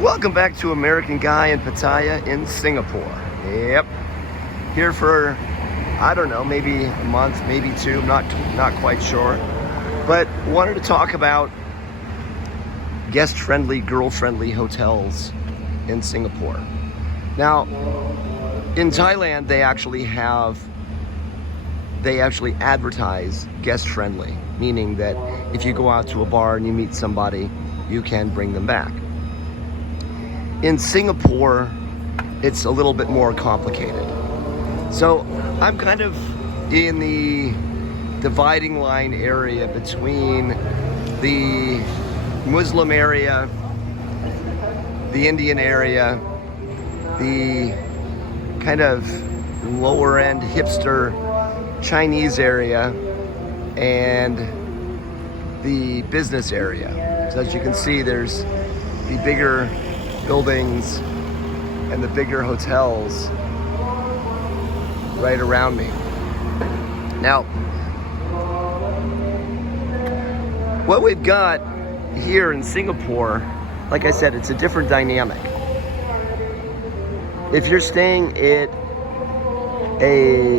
Welcome back to American Guy in Pattaya in Singapore. Yep. Here for, I don't know, maybe a month, maybe two, not quite sure. But wanted to talk about guest-friendly, girl-friendly hotels in Singapore. Now, in Thailand, they actually advertise guest-friendly, meaning that if you go out to a bar and you meet somebody, you can bring them back. In Singapore, it's a little bit more complicated. So I'm kind of in the dividing line area between the Muslim area, the Indian area, the kind of lower end hipster Chinese area, and the business area. So as you can see, there's the bigger buildings and the bigger hotels right around me. Now, what we've got here in Singapore, like I said, it's a different dynamic. If you're staying at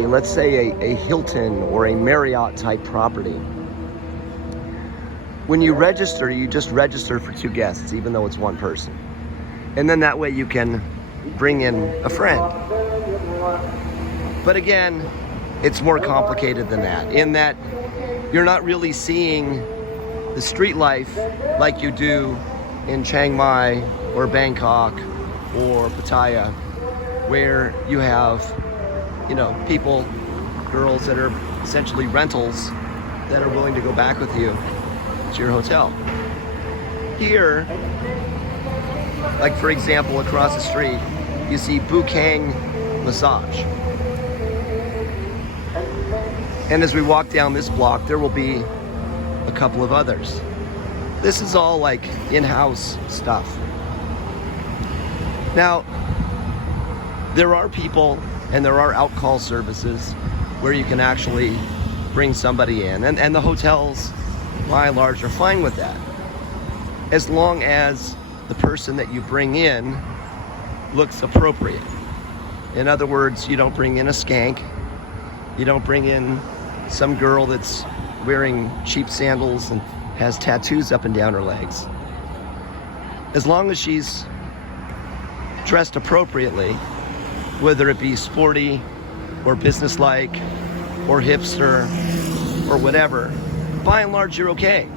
let's say a Hilton or a Marriott type property, when you register, you just register for 2 guests, even though it's 1 person. And then that way you can bring in a friend. But again, it's more complicated than that, in that you're not really seeing the street life like you do in Chiang Mai or Bangkok or Pattaya, where you have, people, girls that are essentially rentals that are willing to go back with you to your hotel. Here, like for example, across the street, you see Bukang Massage. And as we walk down this block, there will be a couple of others. This is all like in-house stuff. Now, there are people and there are out-call services where you can actually bring somebody in. And the hotels, by and large, are fine with that, as long as the person that you bring in looks appropriate. In other words, you don't bring in a skank. You don't bring in some girl that's wearing cheap sandals and has tattoos up and down her legs. As long as she's dressed appropriately, whether it be sporty or businesslike or hipster or whatever, by and large, you're okay.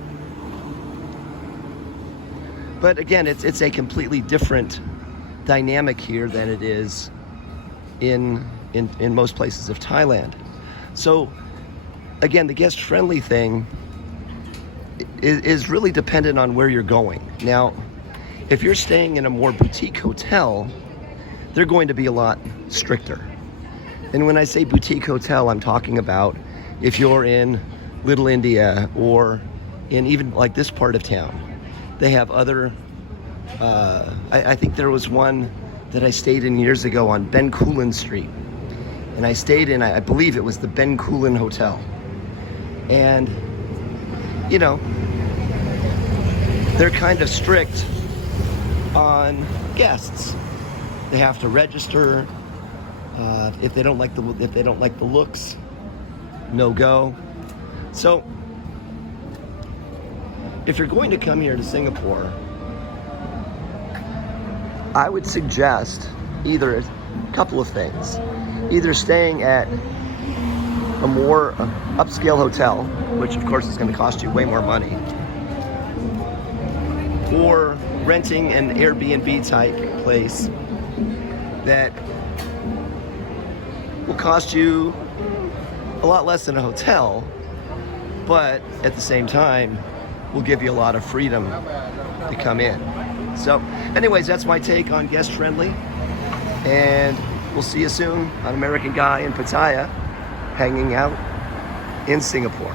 But again, it's a completely different dynamic here than it is in most places of Thailand. So again, the guest-friendly thing is really dependent on where you're going. Now, if you're staying in a more boutique hotel, they're going to be a lot stricter. And when I say boutique hotel, I'm talking about if you're in Little India or in even like this part of town. They have other, I think there was one that I stayed in years ago on Bencoolen Street. And I stayed in, I believe it was the Bencoolen Hotel. And, they're kind of strict on guests. They have to register. If they don't like the looks, no go. So, if you're going to come here to Singapore, I would suggest either a couple of things. Either staying at a more upscale hotel, which of course is going to cost you way more money, or renting an Airbnb type place that will cost you a lot less than a hotel, but at the same time will give you a lot of freedom to come in. So anyways, that's my take on guest friendly, and we'll see you soon on American Guy in Pattaya, hanging out in Singapore.